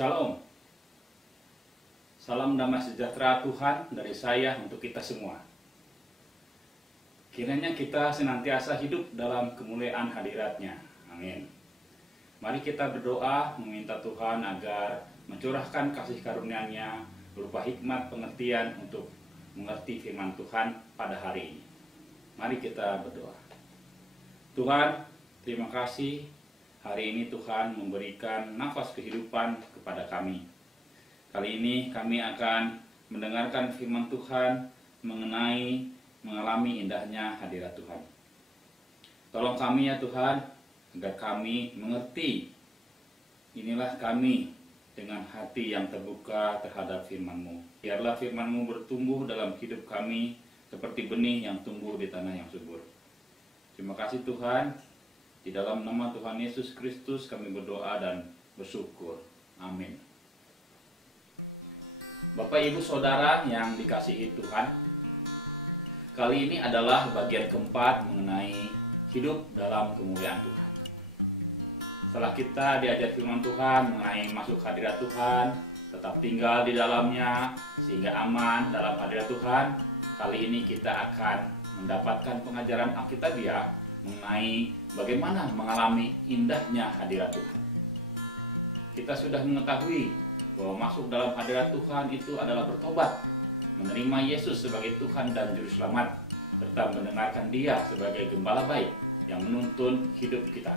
Shalom. Salam damai sejahtera Tuhan dari saya untuk kita semua. Kiranya kita senantiasa hidup dalam kemuliaan hadirat-Nya. Amin. Mari kita berdoa meminta Tuhan agar mencurahkan kasih karunia-Nya berupa hikmat pengertian untuk mengerti firman Tuhan pada hari ini. Mari kita berdoa. Tuhan, terima kasih hari ini Tuhan memberikan nafas kehidupan kepada kami. Kali ini kami akan mendengarkan firman Tuhan mengalami indahnya hadirat Tuhan. Tolong kami ya Tuhan, agar kami mengerti. Inilah kami dengan hati yang terbuka terhadap firman-Mu. Biarlah firman-Mu bertumbuh dalam hidup kami seperti benih yang tumbuh di tanah yang subur. Terima kasih Tuhan. Di dalam nama Tuhan Yesus Kristus kami berdoa dan bersyukur. Amin. Bapak Ibu Saudara yang dikasihi Tuhan, kali ini adalah bagian keempat mengenai hidup dalam kemuliaan Tuhan. Setelah kita diajar firman Tuhan mengenai masuk hadirat Tuhan, tetap tinggal di dalamnya sehingga aman dalam hadirat Tuhan, kali ini kita akan mendapatkan pengajaran Alkitabiah mengenai bagaimana mengalami indahnya hadirat Tuhan. Kita sudah mengetahui bahwa masuk dalam hadirat Tuhan itu adalah bertobat, menerima Yesus sebagai Tuhan dan Juru Selamat, serta mendengarkan Dia sebagai Gembala baik yang menuntun hidup kita.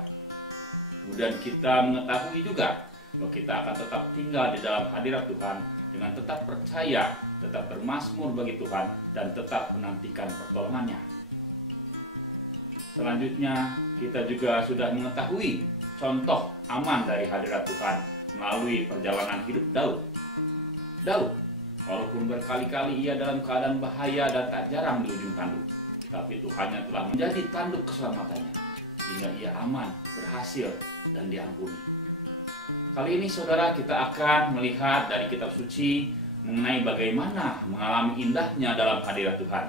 Kemudian kita mengetahui juga bahwa kita akan tetap tinggal di dalam hadirat Tuhan dengan tetap percaya, tetap bermazmur bagi Tuhan, dan tetap menantikan pertolongannya. Selanjutnya kita juga sudah mengetahui contoh aman dari hadirat Tuhan melalui perjalanan hidup Daud. Daud, walaupun berkali-kali ia dalam keadaan bahaya dan tak jarang di ujung tanduk, tapi Tuhan yang telah menjadi tanduk keselamatannya, sehingga ia aman, berhasil, dan diampuni. Kali ini saudara kita akan melihat dari kitab suci mengenai bagaimana mengalami indahnya dalam hadirat Tuhan.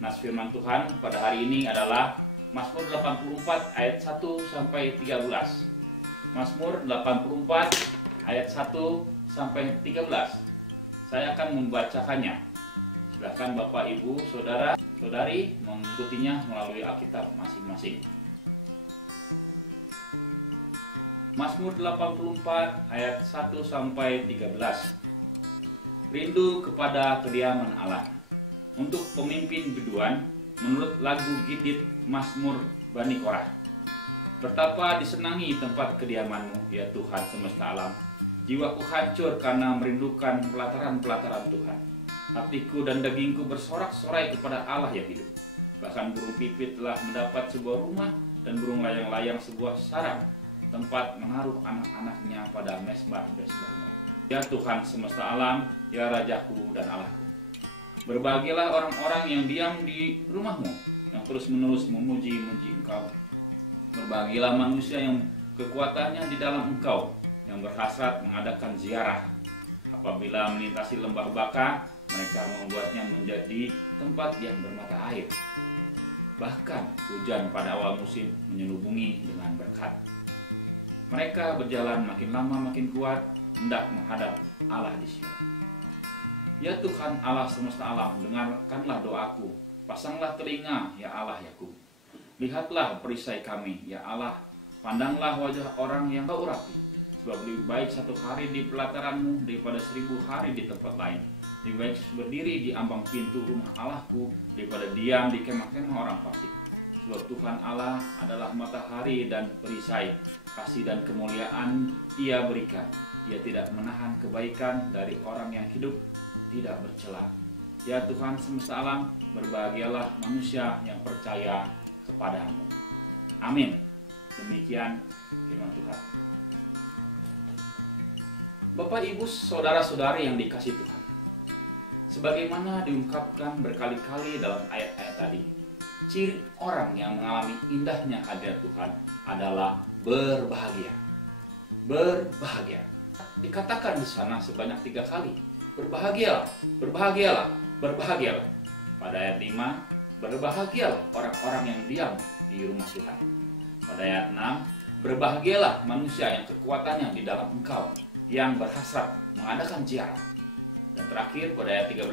Nas firman Tuhan pada hari ini adalah Mazmur 84 ayat 1 sampai 13. Mazmur 84 ayat 1 sampai 13. Saya akan membacakannya. Silakan Bapak Ibu Saudara Saudari mengikutinya melalui Alkitab masing-masing. Mazmur 84 ayat 1 sampai 13. Rindu kepada kediaman Allah. Untuk pemimpin biduan menurut lagu Gidit Mazmur Bani Korah. Betapa disenangi tempat kediaman-Mu, ya Tuhan semesta alam. Jiwaku hancur karena merindukan pelataran-pelataran Tuhan. Hatiku dan dagingku bersorak-sorai kepada Allah yang hidup. Bahkan burung pipit telah mendapat sebuah rumah dan burung layang-layang sebuah sarang, tempat menaruh anak-anaknya pada mesbah-mesbah-Mu. Ya Tuhan semesta alam, ya Rajaku dan Allahku. Berbahagialah orang-orang yang diam di rumah-Mu, yang terus-menerus memuji-muji Engkau. Berbahagialah manusia yang kekuatannya di dalam Engkau, yang berhasrat mengadakan ziarah. Apabila melintasi lembah baka, mereka membuatnya menjadi tempat yang bermata air. Bahkan hujan pada awal musim menyelubungi dengan berkat. Mereka berjalan makin lama makin kuat, hendak menghadap Allah di Sion. Ya Tuhan Allah semesta alam, dengarkanlah doaku. Pasanglah telinga, ya Allah Yakub. Lihatlah perisai kami, ya Allah. Pandanglah wajah orang yang Kau urapi. Sebab lebih baik satu hari di pelataran-Mu daripada 1000 hari di tempat lain. Lebih baik berdiri di ambang pintu rumah Allahku daripada diam di kemah-kemah orang fasik. Sebab Tuhan Allah adalah matahari dan perisai. Kasih dan kemuliaan Ia berikan. Ia tidak menahan kebaikan dari orang yang hidup tidak bercela. Ya Tuhan semesta alam, berbahagialah manusia yang percaya kepada-Mu. Amin. Demikian firman Tuhan. Bapak Ibu Saudara-saudari yang dikasihi Tuhan, sebagaimana diungkapkan berkali-kali dalam ayat-ayat tadi, ciri orang yang mengalami indahnya hadirat Tuhan adalah berbahagia. Berbahagia. Dikatakan di sana sebanyak 3 kali. Berbahagialah, berbahagialah, berbahagialah. Pada ayat 5, berbahagialah orang-orang yang diam di rumah Tuhan. Pada ayat 6, berbahagialah manusia yang kekuatannya di dalam Engkau. yang berhasrat mengadakan ziarah. Dan terakhir pada ayat 13,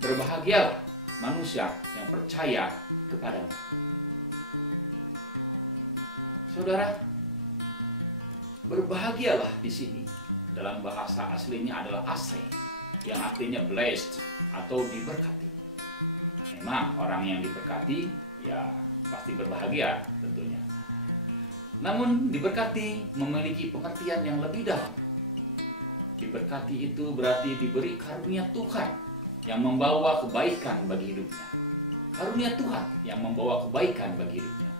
berbahagialah manusia yang percaya kepadamu. Saudara, berbahagialah di sini dalam bahasa aslinya adalah asre, yang artinya blessed atau diberkati. Memang orang yang diberkati ya pasti berbahagia tentunya. Namun diberkati memiliki pengertian yang lebih dalam. Diberkati itu berarti diberi karunia Tuhan yang membawa kebaikan bagi hidupnya. Karunia Tuhan yang membawa kebaikan bagi hidupnya.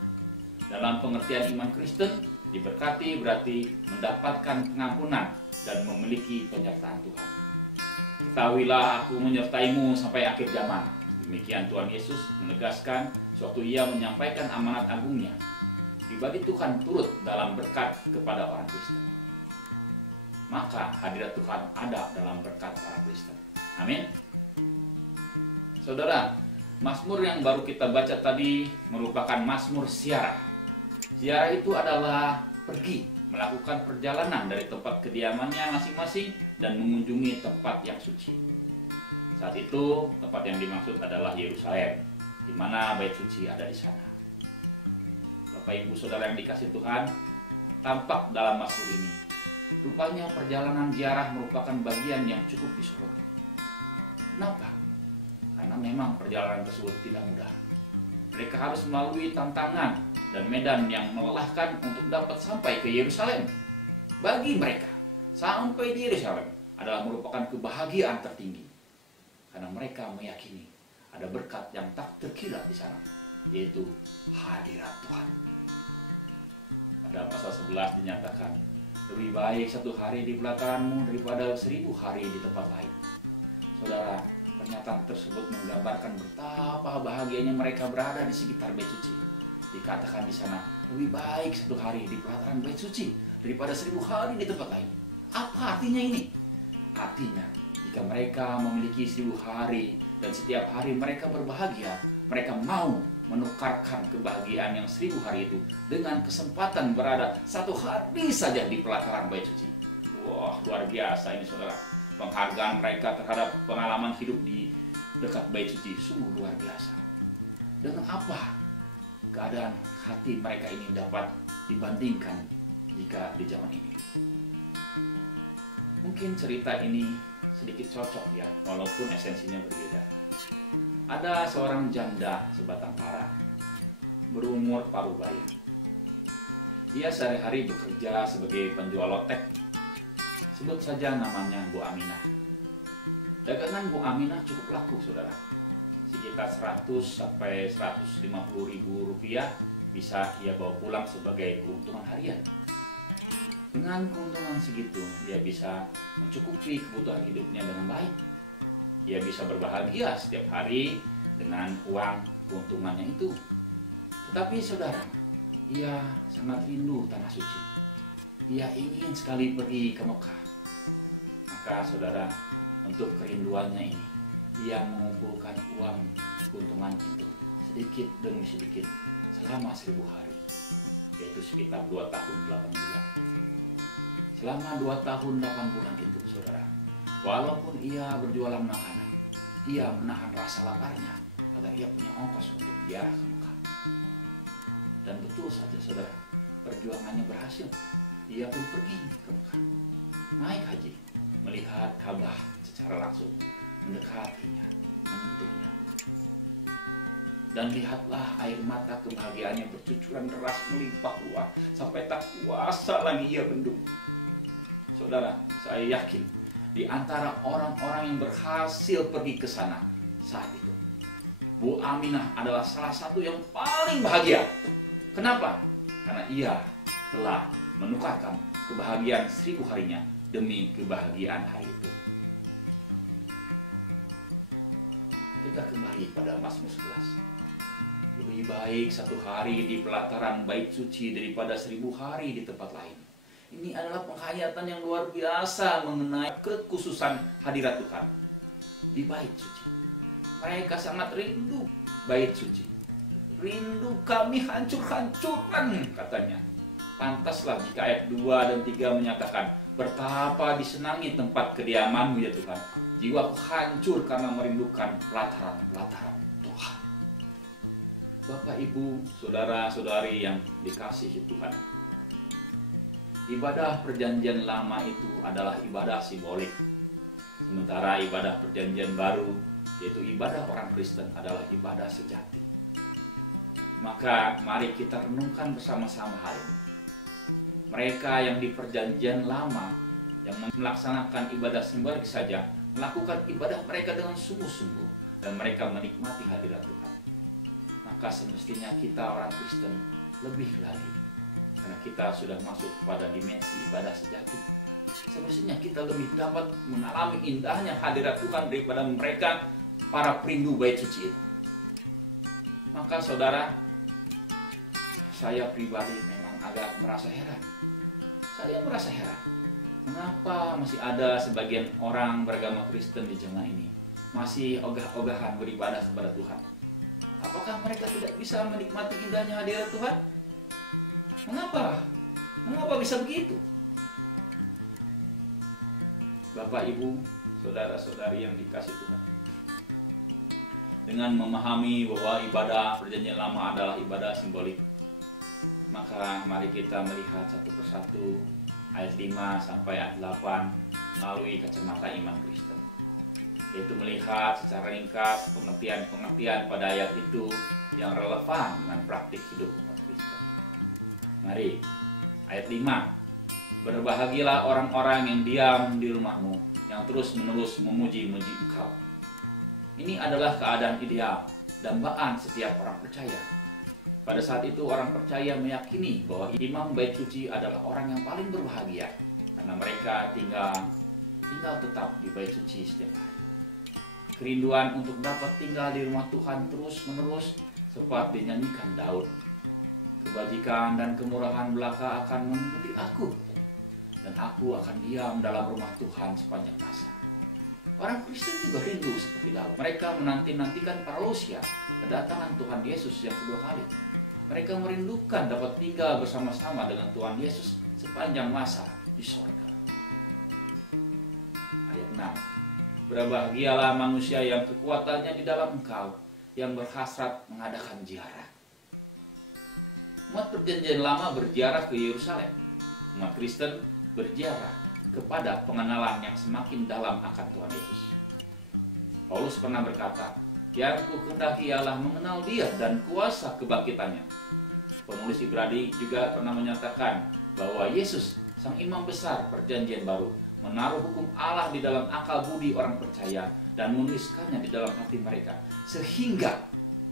Dalam pengertian iman Kristen, diberkati berarti mendapatkan pengampunan dan memiliki penyertaan Tuhan. Ketahuilah aku menyertaimu sampai akhir zaman. Demikian Tuhan Yesus menegaskan sewaktu ia menyampaikan amanat agungnya. Pribadi Tuhan turut dalam berkat kepada orang Kristen. Maka hadirat Tuhan ada dalam berkat orang Kristen. Amin. Saudara, Mazmur yang baru kita baca tadi merupakan Mazmur ziarah. Ziarah itu adalah pergi, melakukan perjalanan dari tempat kediamannya masing-masing dan mengunjungi tempat yang suci. Saat itu tempat yang dimaksud adalah Yerusalem, di mana bait suci ada di sana. Bapak Ibu Saudara yang dikasihi Tuhan, tampak dalam Mazmur ini, rupanya perjalanan ziarah merupakan bagian yang cukup disoroti. Kenapa? Karena memang perjalanan tersebut tidak mudah. Mereka harus melalui tantangan dan medan yang melelahkan untuk dapat sampai ke Yerusalem. Bagi mereka, sampai di Yerusalem adalah merupakan kebahagiaan tertinggi. Karena mereka meyakini ada berkat yang tak terkira di sana, yaitu hadirat Tuhan. Pada pasal 11 dinyatakan, lebih baik 1 hari di pelataranmu daripada 1000 hari di tempat lain. Saudara, pernyataan tersebut menggambarkan betapa bahagianya mereka berada di sekitar bait suci. Dikatakan di sana, lebih baik 1 hari di pelataran bait suci daripada 1000 hari di tempat lain. Apa artinya ini? Artinya, jika mereka memiliki 1000 hari dan setiap hari mereka berbahagia, mereka mau menukarkan kebahagiaan yang 1000 hari itu dengan kesempatan berada 1 hari saja di pelataran bait suci. Wah, luar biasa ini saudara. Penghargaan mereka terhadap pengalaman hidup di dekat bait suci sungguh luar biasa. Dengan apa keadaan hati mereka ini dapat dibandingkan jika di zaman ini? Mungkin cerita ini sedikit cocok ya, walaupun esensinya berbeda. Ada seorang janda sebatang kara, berumur paruh baya. Ia sehari-hari bekerja sebagai penjual lotek. Sebut saja namanya Bu Aminah. Dagangan Bu Aminah cukup laku, saudara. Sekitar 100 sampai 150 ribu rupiah bisa ia bawa pulang sebagai keuntungan harian. Dengan keuntungan segitu, dia bisa mencukupi kebutuhan hidupnya dengan baik. Ia bisa berbahagia setiap hari dengan uang keuntungannya itu. Tetapi saudara, ia sangat rindu tanah suci. Ia ingin sekali pergi ke Mekah. Maka saudara, untuk kerinduannya ini, ia mengumpulkan uang keuntungan itu sedikit demi sedikit selama 1000 hari, yaitu sekitar 2 tahun 8 bulan. Selama 2 tahun 8 bulan itu, saudara, walaupun ia berjualan makanan, ia menahan rasa laparnya agar ia punya ongkos untuk ziarah ke Mekah. Dan betul saja, saudara, perjuangannya berhasil. Ia pun pergi ke Mekah, naik haji, melihat Ka'bah secara langsung, mendekatinya, menyentuhnya. Dan lihatlah air mata kebahagiaannya bercucuran deras melimpah ruah sampai tak kuasa lagi ia bendung. Saudara, saya yakin di antara orang-orang yang berhasil pergi ke sana saat itu, Bu Aminah adalah salah satu yang paling bahagia. Kenapa? Karena ia telah menukarkan kebahagiaan 1000 harinya demi kebahagiaan hari itu. Kita kembali pada Mazmur 11. Lebih baik 1 hari di pelataran bait suci daripada 1000 hari di tempat lain. Ini adalah penghayatan yang luar biasa mengenai kekhususan hadirat Tuhan di bait suci. Mereka sangat rindu bait suci. Rindu kami hancur-hancuran, katanya. Pantaslah jika ayat 2 dan 3 menyatakan, Betapa disenangi tempat kediaman-Mu ya Tuhan. Jiwaku hancur karena merindukan pelataran-pelataran Tuhan. Bapak, Ibu, saudara-saudari yang dikasihi Tuhan, ibadah perjanjian lama itu adalah ibadah simbolik. Sementara ibadah perjanjian baru, yaitu ibadah orang Kristen, adalah ibadah sejati. Maka mari kita renungkan bersama-sama hal ini. Mereka yang di perjanjian lama, yang melaksanakan ibadah simbolik saja, melakukan ibadah mereka dengan sungguh-sungguh, dan mereka menikmati hadirat Tuhan. Maka semestinya kita orang Kristen lebih lagi, karena kita sudah masuk kepada dimensi ibadah sejati. Semestinya kita lebih dapat mengalami indahnya hadirat Tuhan daripada mereka, para perindu bait suci itu. Maka saudara, saya pribadi memang agak merasa heran. Saya merasa heran, mengapa masih ada sebagian orang beragama Kristen di jemaah ini masih ogah-ogahan beribadah kepada Tuhan. Apakah mereka tidak bisa menikmati indahnya hadirat Tuhan? Mengapa? Mengapa bisa begitu? Bapak, Ibu, saudara-saudari yang dikasihi Tuhan, dengan memahami bahwa ibadah perjanjian lama adalah ibadah simbolik, maka mari kita melihat satu persatu ayat 5 sampai ayat 8 melalui kacamata iman Kristen, yaitu melihat secara ringkas pengertian-pengertian pada ayat itu yang relevan dengan praktik hidup umat Kristen. Mari, ayat 5. Berbahagialah orang-orang yang diam di rumahmu, yang terus-menerus memuji-muji Engkau. Ini adalah keadaan ideal, dambaan setiap orang percaya. Pada saat itu orang percaya meyakini bahwa imam bait suci adalah orang yang paling berbahagia, karena mereka tinggal tetap di bait suci setiap hari. Kerinduan untuk dapat tinggal di rumah Tuhan terus-menerus sempat dinyanyikan Daud. Kebajikan dan kemurahan belaka akan mengikuti aku, dan aku akan diam dalam rumah Tuhan sepanjang masa. Orang Kristen juga rindu seperti Daud. Mereka menanti-nantikan parousia, kedatangan Tuhan Yesus yang kedua kali. Mereka merindukan dapat tinggal bersama-sama dengan Tuhan Yesus sepanjang masa di sorga. Ayat 6. Berbahagialah manusia yang kekuatannya di dalam Engkau, yang berhasrat mengadakan ziarah. Umat perjanjian lama berziarah ke Yerusalem. Umat Kristen berziarah kepada pengenalan yang semakin dalam akan Tuhan Yesus. Paulus pernah berkata, yang ku kehendaki ialah mengenal Dia dan kuasa kebangkitannya. Penulis Ibrani juga pernah menyatakan bahwa Yesus, sang imam besar perjanjian baru, menaruh hukum Allah di dalam akal budi orang percaya dan menuliskannya di dalam hati mereka, sehingga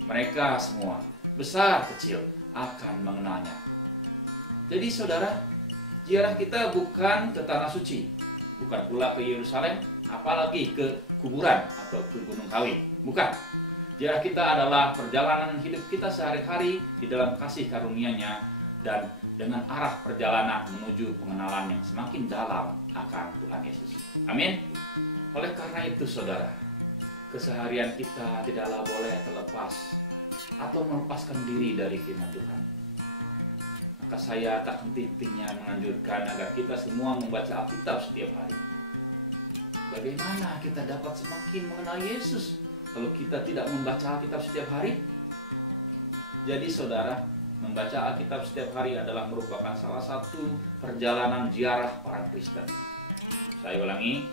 mereka semua, besar kecil, akan mengenalnya. Jadi saudara, ziarah kita bukan ke tanah suci, bukan pula ke Yerusalem, apalagi ke kuburan atau ke Gunung Kawi, bukan. Ziarah kita adalah perjalanan hidup kita sehari-hari di dalam kasih karunia-Nya dan dengan arah perjalanan menuju pengenalan yang semakin dalam akan Tuhan Yesus. Amin. Oleh karena itu saudara, keseharian kita tidaklah boleh terlepas atau melepaskan diri dari firman Tuhan. Maka saya tak henti-hentinya menganjurkan agar kita semua membaca Alkitab setiap hari. Bagaimana kita dapat semakin mengenal Yesus kalau kita tidak membaca Alkitab setiap hari? Jadi saudara, membaca Alkitab setiap hari adalah merupakan salah satu perjalanan ziarah orang Kristen. Saya ulangi,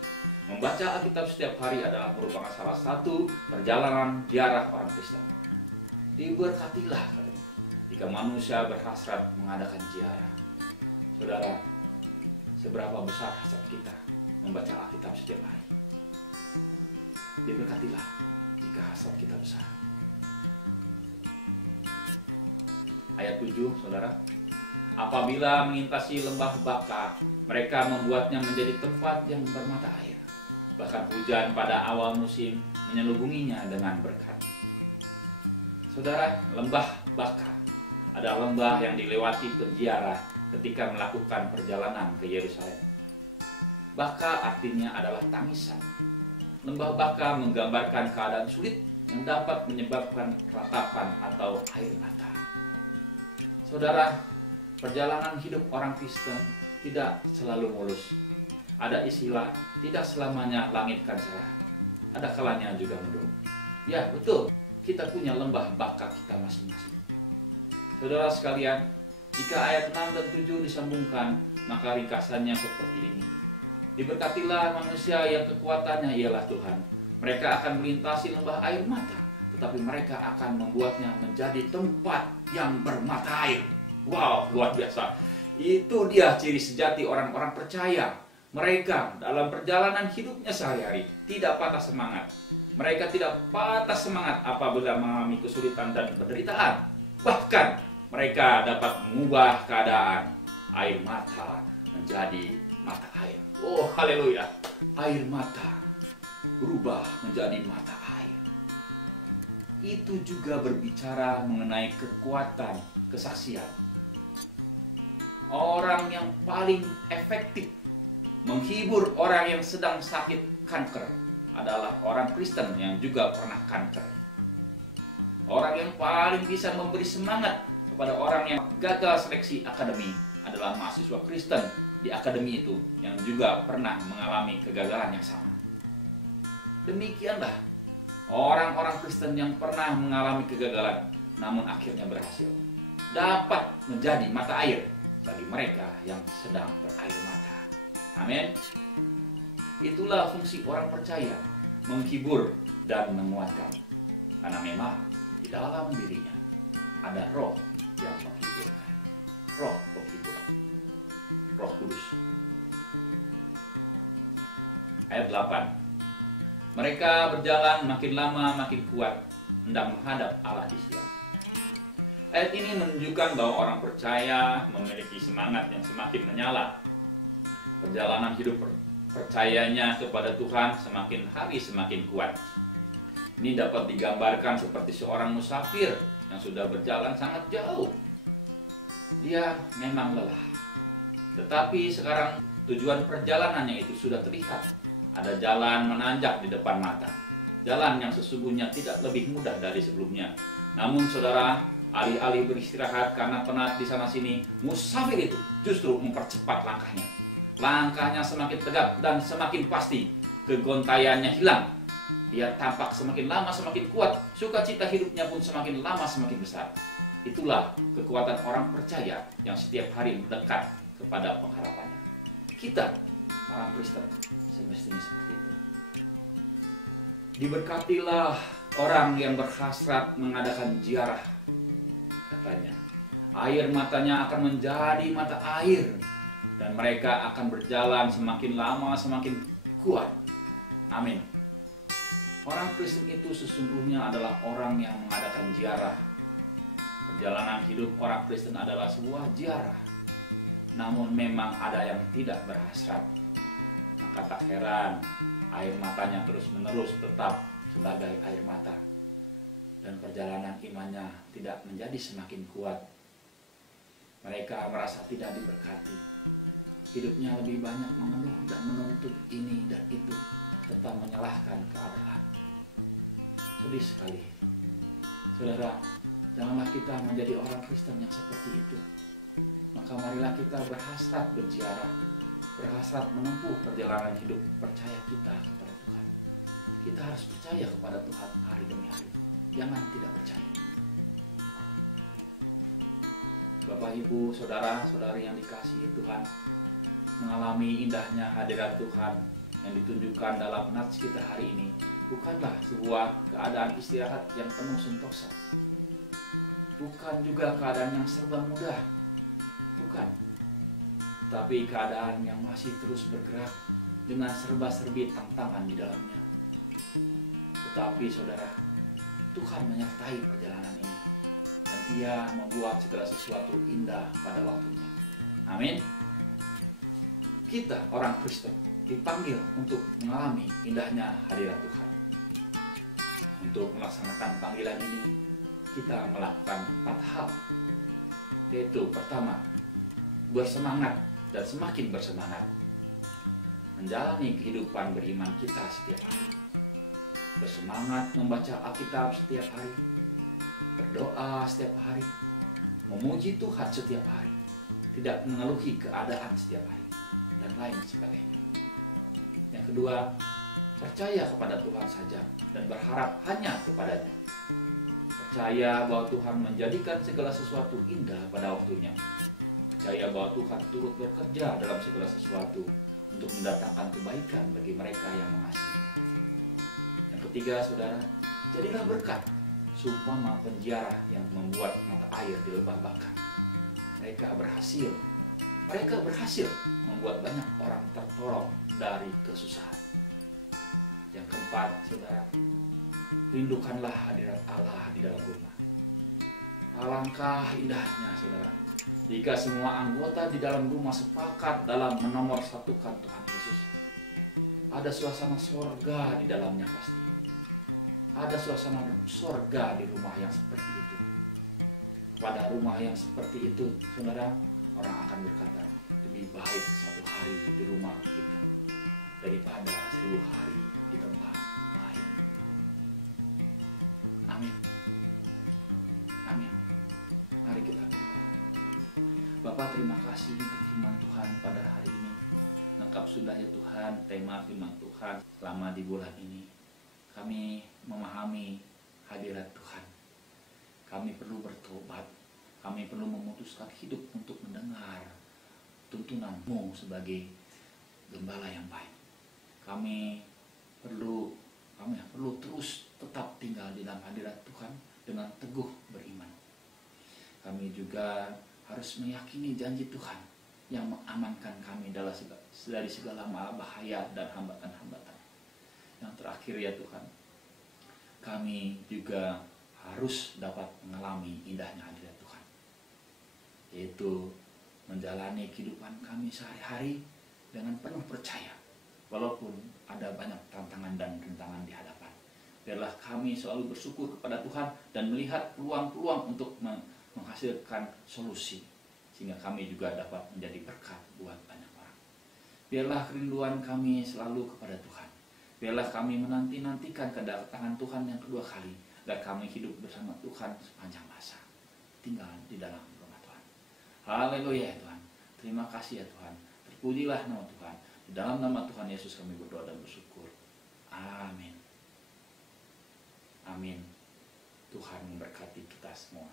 membaca Alkitab setiap hari adalah merupakan salah satu perjalanan ziarah orang Kristen. Diberkatilah jika manusia berhasrat mengadakan ziarah. Saudara, seberapa besar hasrat kita membaca Alkitab setiap hari? Diberkatilah jika hasrat kita besar. Ayat 7, saudara. Apabila mengintasi lembah Baka, mereka membuatnya menjadi tempat yang bermata air. Bahkan hujan pada awal musim menyelubunginya dengan berkat. Saudara, lembah Baka adalah lembah yang dilewati penziarah ketika melakukan perjalanan ke Yerusalem. Baka artinya adalah tangisan. Lembah Baka menggambarkan keadaan sulit yang dapat menyebabkan ratapan atau air mata. Saudara, perjalanan hidup orang Kristen tidak selalu mulus, ada istilah tidak selamanya langit kan cerah, ada kalanya juga mendung. Ya betul, kita punya lembah bakat kita masing-masing. Saudara sekalian, jika ayat 6 dan 7 disambungkan, maka ringkasannya seperti ini. Diberkatilah manusia yang kekuatannya ialah Tuhan. Mereka akan melintasi lembah air mata, tetapi mereka akan membuatnya menjadi tempat yang bermata air. Wow, luar biasa. Itu dia ciri sejati orang-orang percaya. Mereka dalam perjalanan hidupnya sehari-hari tidak patah semangat. Mereka tidak patah semangat apabila mengalami kesulitan dan penderitaan. Bahkan mereka dapat mengubah keadaan air mata menjadi mata air. Oh, haleluya. Air mata berubah menjadi mata air. Itu juga berbicara mengenai kekuatan kesaksian. Orang yang paling efektif menghibur orang yang sedang sakit kanker adalah orang Kristen yang juga pernah kanker. Orang yang paling bisa memberi semangat kepada orang yang gagal seleksi akademi adalah mahasiswa Kristen di akademi itu yang juga pernah mengalami kegagalan yang sama. Demikianlah orang-orang Kristen yang pernah mengalami kegagalan namun akhirnya berhasil dapat menjadi mata air bagi mereka yang sedang berair mata. Amin. Itulah fungsi orang percaya, menghibur dan menguatkan. Karena memang di dalam dirinya ada roh yang menghiburkan. Roh penghibur. Roh Kudus. Ayat 8. Mereka berjalan makin lama makin kuat hendak menghadap Allah di Sion. Ayat ini menunjukkan bahwa orang percaya memiliki semangat yang semakin menyala. Perjalanan hidup percayanya kepada Tuhan semakin hari semakin kuat. Ini dapat digambarkan seperti seorang musafir yang sudah berjalan sangat jauh. Dia memang lelah. Tetapi sekarang tujuan perjalanannya itu sudah terlihat. Ada jalan menanjak di depan mata. Jalan yang sesungguhnya tidak lebih mudah dari sebelumnya. Namun saudara, alih-alih beristirahat karena penat di sana-sini, musafir itu justru mempercepat langkahnya. Langkahnya semakin tegap dan semakin pasti. Kegontaiannya hilang. Dia tampak semakin lama semakin kuat. Sukacita hidupnya pun semakin lama semakin besar. Itulah kekuatan orang percaya yang setiap hari mendekat kepada pengharapannya. Kita, orang Kristen, semestinya seperti itu. Diberkatilah orang yang berhasrat mengadakan ziarah. Katanya, air matanya akan menjadi mata air dan mereka akan berjalan semakin lama semakin kuat. Amin. Orang Kristen itu sesungguhnya adalah orang yang mengadakan ziarah. Perjalanan hidup orang Kristen adalah sebuah ziarah. Namun memang ada yang tidak berhasrat. Maka tak heran air matanya terus-menerus tetap sebagai air mata. Dan perjalanan imannya tidak menjadi semakin kuat. Mereka merasa tidak diberkati. Hidupnya lebih banyak mengeluh dan menuntut ini dan itu, serta menyalahkan keadaan. Sedih sekali. Saudara, janganlah kita menjadi orang Kristen yang seperti itu. Maka marilah kita berhasrat berziarah, berhasrat menempuh perjalanan hidup percaya kita kepada Tuhan. Kita harus percaya kepada Tuhan hari demi hari. Jangan tidak percaya. Bapak, Ibu, Saudara-saudari yang dikasihi Tuhan, mengalami indahnya hadirat Tuhan yang ditunjukkan dalam nats kita hari ini bukanlah sebuah keadaan istirahat yang penuh sentosa. Bukan juga keadaan yang serba mudah. Bukan. Tapi keadaan yang masih terus bergerak dengan serba-serbi tantangan di dalamnya. Tetapi saudara, Tuhan menyertai perjalanan ini. Dan Ia membuat segala sesuatu indah pada waktunya. Amin. Kita orang Kristen dipanggil untuk mengalami indahnya hadirat Tuhan. Untuk melaksanakan panggilan ini, kita melakukan 4 hal. Yaitu pertama, bersemangat dan semakin bersemangat menjalani kehidupan beriman kita setiap hari. Bersemangat membaca Alkitab setiap hari, berdoa setiap hari, memuji Tuhan setiap hari, tidak mengeluhi keadaan setiap hari, dan lain sebagainya. Yang kedua, percaya kepada Tuhan saja dan berharap hanya kepadanya. Percaya bahwa Tuhan menjadikan segala sesuatu indah pada waktunya. Percaya bahwa Tuhan turut bekerja dalam segala sesuatu untuk mendatangkan kebaikan bagi mereka yang mengasihi. Yang ketiga, saudara, jadilah berkat, seumpama penjara yang membuat mata air di lembah bakar. Mereka berhasil membuat banyak orang tertolong dari kesusahan. Yang keempat, saudara, rindukanlah hadirat Allah di dalam rumah. Alangkah indahnya, saudara, jika semua anggota di dalam rumah sepakat dalam menomorsatukan Tuhan Yesus. Ada suasana sorga di dalamnya pasti. Ada suasana sorga di rumah yang seperti itu. Pada rumah yang seperti itu, saudara, orang akan berkata, lebih baik satu hari di rumah kita daripada 1000 hari di tempat lain. Amin. Amin. Mari kita berdoa. Bapa, terima kasih untuk firman Tuhan pada hari ini. Lengkap sudah ya Tuhan tema firman Tuhan selama di bulan ini. Kami memahami hadirat Tuhan. Kami perlu bertobat. Kami perlu memutuskan hidup untuk mendengar tuntunan-Mu sebagai gembala yang baik. Kami perlu terus tetap tinggal di dalam hadirat Tuhan dengan teguh beriman. Kami juga harus meyakini janji Tuhan yang mengamankan kami dari segala bahaya dan hambatan-hambatan. Yang terakhir ya Tuhan, kami juga harus dapat mengalami indahnya hadirat Tuhan, yaitu menjalani kehidupan kami sehari-hari dengan penuh percaya, walaupun ada banyak tantangan dan rintangan di hadapan. Biarlah kami selalu bersyukur kepada Tuhan dan melihat peluang-peluang untuk menghasilkan solusi, sehingga kami juga dapat menjadi berkat buat banyak orang. Biarlah kerinduan kami selalu kepada Tuhan. Biarlah kami menanti-nantikan kedatangan Tuhan yang kedua kali, agar kami hidup bersama Tuhan sepanjang masa, tinggal di dalam rumah Tuhan. Haleluya ya Tuhan. Terima kasih ya Tuhan. Terpujilah nama Tuhan. Di dalam nama Tuhan Yesus kami berdoa dan bersyukur. Amin. Amin. Tuhan memberkati kita semua.